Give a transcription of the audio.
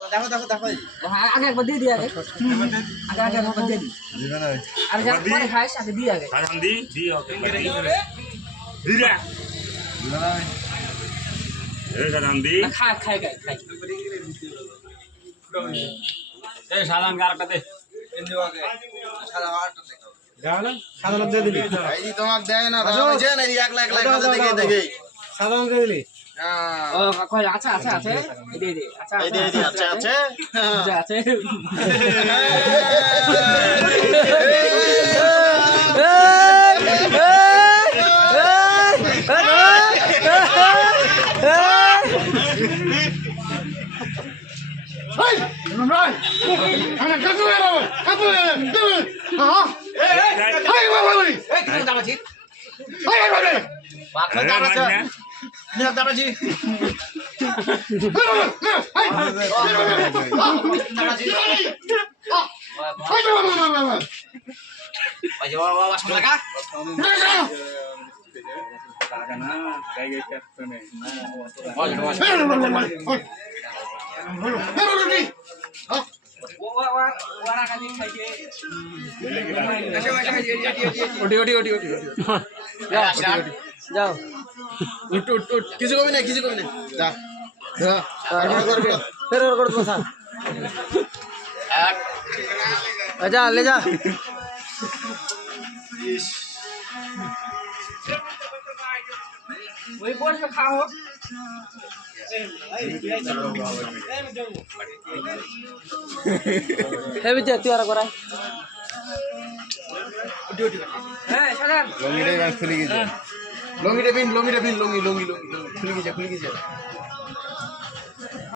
দেখো দেখো দেখো আগে একবার দিয়ে দিই আগে আগে একবার দিয়ে দিই আর যা পরে খাইস আগে দিয়ে আগে हम दी दी ओके दी रे ए हम दी খাই খাই খাই খাই ए सालान गारटा दे সাধারণ দিয়ে দিলি এই যে তোমাকে দেয় না দাও যে না একলা একলা কথা দেখে দেখে সাধারণ দিয়ে দিলি ও কই আচ্ছা আচ্ছা আছে দে দে আচ্ছা এই দে দে আচ্ছা আছে আচ্ছা আছে যাও উঠ উঠ উঠ কিছু কবি না যা ফের ওর করে বসা আচ্ছা ले जा ওই বসে খাও হে বিতে তুই আর করাই হ্যাঁ সাজান লঙ্গিটা খুলে গেছে লঙ্গিটা বিন লঙ্গি খুলে গেছে